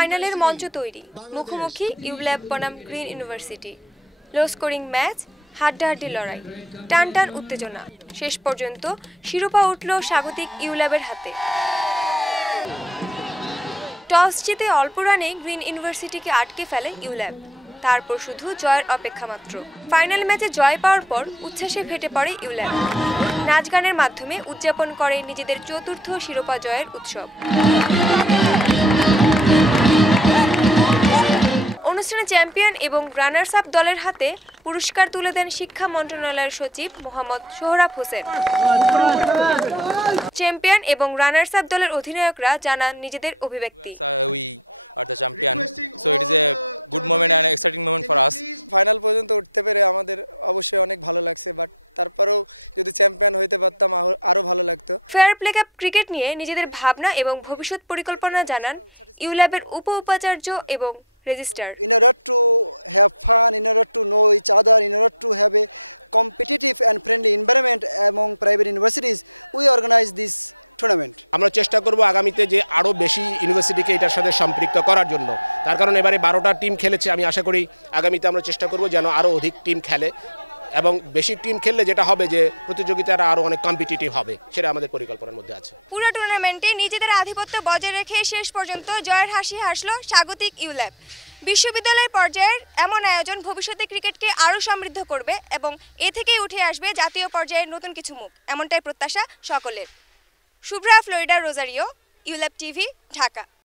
ফাইনালের মঞ্চ তৈরি, মুখোমুখি ইউল্যাব বনাম green university. Low scoring match, হাড্ডাহাড্ডি লড়াই, টান টান উত্তেজনা। শেষ পর্যন্ত শিরোপা উঠল স্বাগতিক ইউল্যাবের হাতে। টস জিতে অল্প রানে গ্রিন ইউনিভার্সিটিকে আটকে ফেলে ইউল্যাব। তারপর শুধু জয়ের অপেক্ষা মাত্র। ফাইনাল ম্যাচে জয় পাওয়ার পর উচ্ছ্বাসে ফেটে পড়ে ইউল্যাব। নাচ গানের মাধ্যমে উদযাপন করে নিজেদের চতুর্থ শিরোপা জয়ের উৎসব। অনুষ্ঠানে চ্যাম্পিয়ন এবং রানার্স আপ দলের হাতে পুরস্কার তুলে দেন শিক্ষা মন্ত্রণালয়ের সচিব মোহাম্মদ সোহরাব হোসেন। চ্যাম্পিয়ন এবং রানার্স আপ দলের অধিনায়করা জানান নিজেদের অভিব্যক্তি। ফেয়ার প্লে কাপ ক্রিকেট নিয়ে নিজেদের ভাবনা এবং ভবিষ্যৎ পরিকল্পনা জানান ইউল্যাবের উপাচার্য এবং রেজিস্ট্রার। পুরো টুর্নামেন্টে নিজেদের আধিপত্য বজায় রেখে শেষ পর্যন্ত জয়ের হাসি হাসল স্বাগতিক ইউল্যাব। বিশ্ববিদ্যালয় পর্যায়ের এমন আয়োজন ভবিষ্যতে ক্রিকেটকে আরও সমৃদ্ধ করবে এবং এ থেকেই উঠে আসবে জাতীয় পর্যায়ের নতুন কিছু মুখ, এমনটাই প্রত্যাশা সকলের। Shubhra, Florida, Rozario, ULAB TV, Dhaka.